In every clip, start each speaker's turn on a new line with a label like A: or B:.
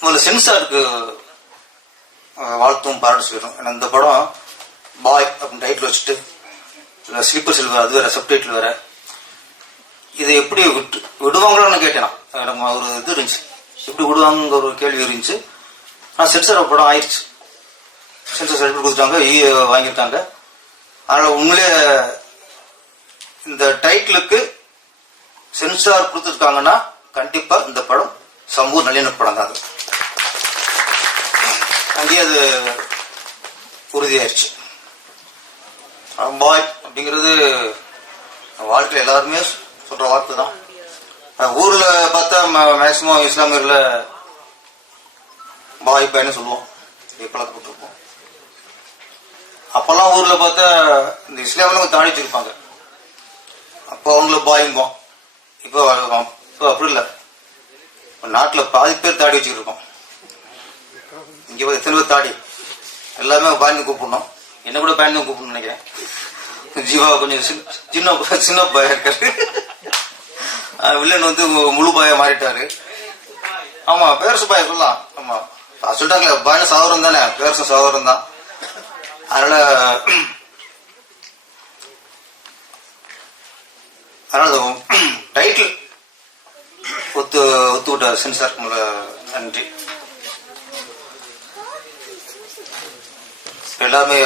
A: முதல்ல சென்சாருக்கு வாழ்த்தும் பாராட்டு சொல்லிடும் ஏன்னா இந்த படம் பாய் அப்படின்னு டைட்டில் வச்சுட்டு ஸ்லீப்பர் சில்வர் அது வேற சப்டைட்டில் வேற. இது எப்படி விட்டு விடுவாங்களோன்னு கேட்டேன். நான். எனக்கு ஒரு இது இருந்துச்சு. எப்படி விடுவாங்க ஒரு கேள்வி இருந்துச்சு. ஆனால் சென்சார் படம் ஆயிடுச்சு சென்சார் சர்டிஃபிகேட் கொடுத்துட்டாங்க ஈ e வாங்கியிருக்காங்க. அதனால் உண்மையிலே இந்த டைட்டிலுக்கு சென்சார் கொடுத்துருக்காங்கன்னா கண்டிப்பாக இந்த படம் சமூக நல்லிணக்க படம் தான் அது அங்கேயே அது உறுதியாயிருச்சு. பாய் அப்படிங்கிறது வாழ்க்கையில் எல்லாருமே சொல்ற வார்த்தை தான். ஊரில் ஊர்ல பார்த்தா மேக்சிமம் இஸ்லாமியர்ல பாய் பாய்னு சொல்லுவோம். இது பழக்கப்பட்டிருப்போம் அப்பெல்லாம் ஊர்ல பார்த்தா இந்த இஸ்லாமியவங்க தாண்டிட்டு இருப்பாங்க. அப்போ அவங்கள பாயும்போம் இப்போ இப்போ அப்படி இல்லை. நாட்டில் பாதி பேர் தாடி வச்சுக்கிட்டு இருக்கோம் இங்கே ஒரு எத்தனை பேர் தாடி? எல்லாமே பாய்ந்து கூப்பிடணும். என்ன கூட பாய்ந்து கூப்பிடணும் நினைக்கிறேன். ஜீவா கொஞ்சம் சின்ன- சின்ன ப- பாயா இருக்காரு வில்லன் வந்து மு- முழு பாய மாறிட்டாரு. ஆமா பேரசு பாய சொல்லலாம். ஆமா. சொல்லிட்டாங்களே பாயின சகோதரம் தானே? பேரசு சகோதரம் தான். அதனால அதனால டைட்டில் ஒத்து ஒத்து சென்சார் நன்றி. எல்லாருமே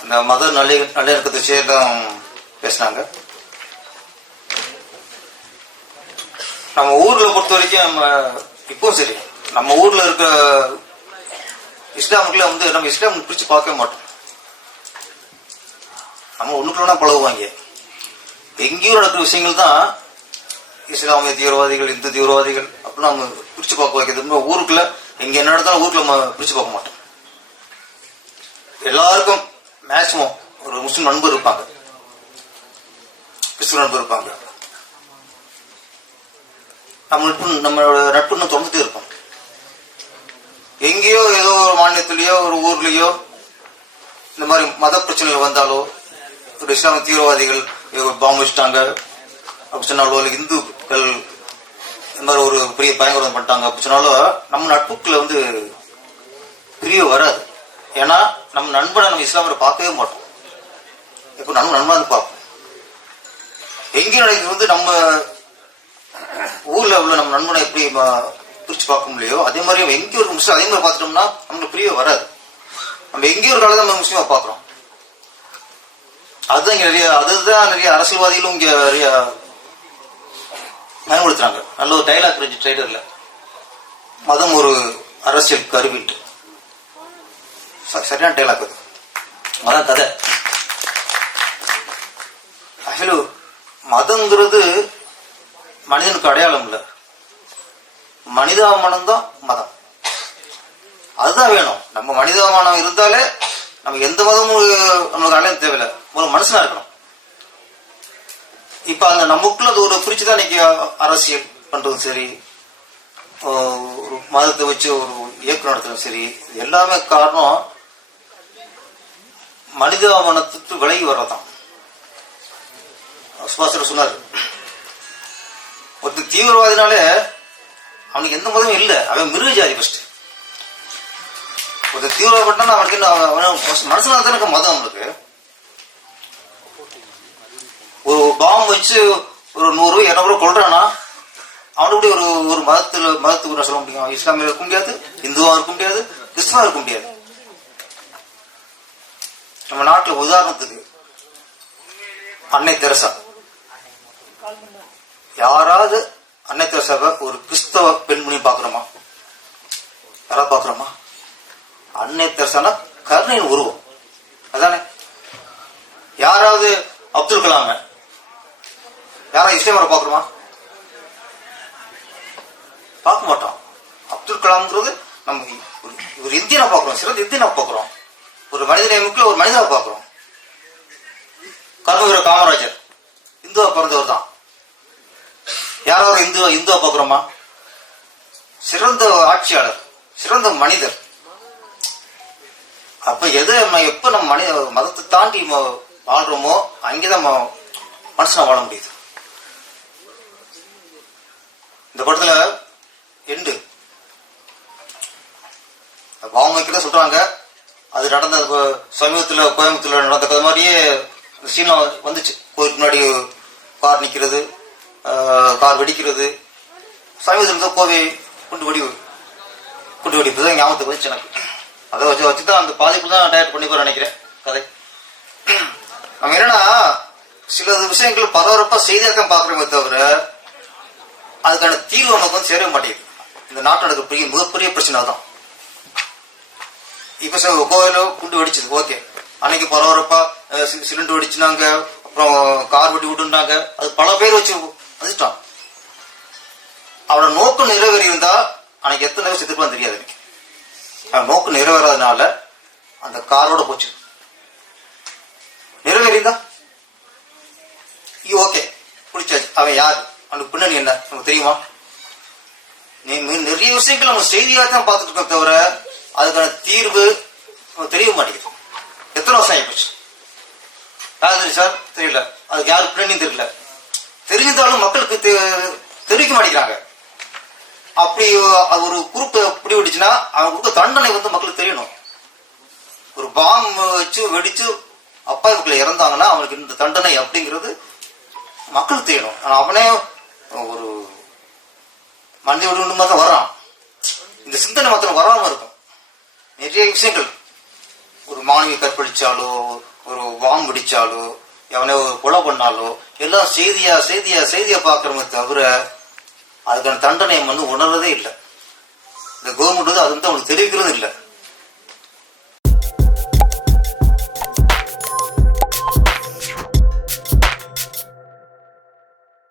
A: அந்த மத நல்ல நல்லிணக்கத்தை விஷயத்தான் பேசினாங்க. நம்ம ஊர்ல பொறுத்த வரைக்கும் நம்ம இப்பவும் சரி. நம்ம ஊர்ல இருக்க இஸ்லாமுக்குள்ள வந்து நம்ம இஸ்லாம் பிரிச்சு பார்க்கவே மாட்டோம். நம்ம ஒண்ணுக்குள்ள பழகுவாங்க. எங்கேயும் நடக்கிற விஷயங்கள் தான் இஸ்லாமிய தீவிரவாதிகள் இந்து தீவிரவாதிகள் அப்படின்னு நம்ம பிரிச்சு பார்க்க வைக்கிறது. ஊருக்குள்ள எங்க என்ன நடந்தாலும் ஊருக்குள்ள நம்ம பிரிச்சு பார்க்க மாட்டோம். எல்லாருக்கும் மேக்சிமம் ஒரு முஸ்லிம் நண்பர் இருப்பாங்க. கிறிஸ்துவ நண்பர் இருப்பாங்க. நம்ம நட்பு நம்மளோட நட்பு தொடர்ந்துட்டே இருப்போம். எங்கேயோ ஏதோ ஒரு மாநிலத்திலேயோ ஒரு ஊர்லேயோ இந்த மாதிரி மத பிரச்சனைகள் வந்தாலோ ஒரு இஸ்லாமிய தீவிரவாதிகள் பாம்பு வச்சுட்டாங்க அப்படி சொன்னாலோ இல்லை இந்துக்கள் இந்த மாதிரி ஒரு பெரிய பயங்கரம் பண்ணிட்டாங்க. அப்படி சொன்னாலும் நம்ம நட்புக்குள்ள வந்து பிரிவு வராது. ஏன்னா நம்ம நண்பனை நம்ம இஸ்லாமியரை பார்க்கவே மாட்டோம். இப்போ நம்ம நண்பனாக இருந்து பார்ப்போம். எங்கே நடக்கிறது வந்து நம்ம ஊரில் உள்ள நம்ம நண்பனை எப்படி பிரித்து பார்க்க முடியலையோ அதே மாதிரி எங்கே ஒரு முஸ்லீம் அதே மாதிரி பார்த்துட்டோம்னா நம்மளுக்கு பிரிய வராது. நம்ம எங்கேயோ ஒரு காலத்தை நம்ம முஸ்லீமை பார்க்குறோம். அதுதான் இங்கே நிறைய அதுதான் நிறைய அரசியல்வாதிகளும் இங்கே நிறைய பயன்படுத்துறாங்க. நல்ல ஒரு டைலாக் இருந்துச்சு ட்ரைலரில் மதம் ஒரு அரசியல் கருவின்ட்டு. சரியான டைலாக் அது. மதம் கதை. ஆக்சுவலி மதங்கிறது மனிதனுக்கு அடையாளம் இல்லை. மனிதாபமானம் தான் மதம். அதுதான் வேணும். நம்ம மனிதாபமானம் இருந்தாலே நம்ம எந்த மதமும் நமக்கு அடையாளம் தேவையில்லை. ஒரு மனுஷனா இருக்கணும். இப்ப அந்த நமக்குள்ள அது ஒரு பிரிச்சு தான் இன்னைக்கு அரசியல் பண்றதும் சரி ஒரு மதத்தை வச்சு ஒரு இயக்கம் நடத்துறதும் சரி எல்லாமே காரணம் மனிதாபனத்துக்கு விலகி வர்றதான் சுபாஷர் சொன்னார். ஒருத்தர் தீவிரவாதினாலே அவனுக்கு எந்த மதமும் இல்லை அவன் மிருக ஜாதி ஃபர்ஸ்ட் ஒருத்தர் தீவிரவாதப்பட்டானா அவனுக்கு என்ன அவன் மனசுல தான் இருக்க மதம் அவனுக்கு ஒரு பாம்பு வச்சு ஒரு நூறு இரநூறு கொள்றானா? அவனுக்கு ஒரு ஒரு மதத்துல மதத்துக்கு சொல்ல முடியும்? இஸ்லாமியா இருக்க முடியாது இந்துவா இருக்க முடியாது கிறிஸ்துவா இருக்க முடியாது. நம்ம நாட்டுல உதாரணத்துக்கு அன்னை தெரசா. யாராவது அன்னை தெரசாவை ஒரு கிறிஸ்தவ பெண்மணி பாக்குறோமா யாராவது பாக்குறோமா அன்னை தெரசானா கருணையின் உருவம். அதானே? யாராவது அப்துல் கலாம. யாராவது இஸ்லாமரை பாக்குறோமா பார்க்க மாட்டோம். அப்துல் கலாம்ங்கிறது நம்ம ஒரு- ஒரு இந்தியனை பார்க்குறோம் சிறந்த இந்தியனை பார்க்குறோம். ஒரு மனிதனை முக்கிய ஒரு மனிதனை பார்க்குறோம். கர்மவீர காமராஜர் இந்துவா பிறந்தவர் தான். யாரோ ஒரு இந்து இந்துவா பார்க்குறோமா? சிறந்த ஆட்சியாளர் சிறந்த மனிதர். அப்ப எது நம்ம எப்ப நம்ம மனித மதத்தை தாண்டி நம்ம வாழ்றோமோ அங்கேதான் நம்ம வாழ முடியுது. இந்த படத்துல எண்டு பாவமைக்கிட்ட சொல்றாங்க அது நடந்த இப்ப சமீபத்துல கோயம்புத்தூர்ல நடந்த கதை மாதிரியே சீனா வந்துச்சு. கோயிலுக்கு முன்னாடி கார் நிற்கிறது கார் வெடிக்கிறது. சமீபத்தில் இருந்தால் கோவை குண்டு வெடி குண்டு வெடிப்பு தான் ஞாபகத்துக்கு வந்துச்சு எனக்கு. அதை வச்சு வச்சு தான் அந்த பாதிப்பு தான் டயட் பண்ணி போய் நினைக்கிறேன் கதை. நம்ம என்னன்னா சில விஷயங்கள் பரபரப்பாக செய்தியாக்கம் பார்க்குறோமே தவிர அதுக்கான தீர்வு நமக்கு வந்து சேரவே மாட்டேங்குது. இந்த நாட்டு நடக்கிற பெரிய மிகப்பெரிய பிரச்சனை தான் இப்ப சார் கோவில குண்டு வெடிச்சது ஓகே. அன்னைக்கு பரபரப்பா சி- சிலிண்டர் வெடிச்சுனாங்க அப்புறம் கார் வெட்டி விட்டுனாங்க அது பல பேர் வச்சு வந்துட்டான். அவனோட நோக்கம் நிறைவேறி இருந்தா அன்னைக்கு எத்தனை பேர் செத்துருப்பான்னு தெரியாது எனக்கு. அவன் நோக்கம் நிறைவேறாதனால அந்த காரோட போச்சு. நிறைவேறிந்தா ஓகே. பிடிச்சாச்சு. அவன் யார்? அந்த பின்னணி என்ன? நமக்கு தெரியுமா? நிறைய விஷயங்கள் நம்ம செய்தியாக தான் பார்த்துட்டு இருக்கோம் தவிர அதுக்கான தீர்வு தெரிய மாட்டேங்குது. எத்தனை வருஷம் ஆகிப்போச்சு? யாரு சார்? தெரியல. அதுக்கு யாரு பின்னணியும் தெரியல. தெரிஞ்சிருந்தாலும் மக்களுக்கு தெ- தெரிவிக்க மாட்டேங்கிறாங்க. அப்படி அது ஒரு குரூப் பிடி விடுச்சுன்னா கொடுக்க தண்டனை வந்து மக்களுக்கு தெரியணும். ஒரு பாம் வச்சு வெடிச்சு அப்பா இவங்களை இறந்தாங்கன்னா அவனுக்கு இந்த தண்டனை அப்படிங்கிறது மக்களுக்கு தெரியணும். அவனே ஒரு மனித விட்டு மாதிரி தான் வர்றான் இந்த சிந்தனை மாத்திரம் வராம இருக்கும். நிறைய விஷயங்கள். ஒரு மாணவி கற்பழிச்சாலோ ஒரு வாம் வெடிச்சாலோ எவனே ஒரு கொலை பண்ணாலோ எல்லாம் செய்தியா செய்தியா செய்தியா பாக்குறோமே தவிர அதுக்கான தண்டனை வந்து உணர்றதே இல்லை. இந்த கவர்மெண்ட் வந்து அது வந்து அவனுக்கு தெரிவிக்கிறதும் இல்லை.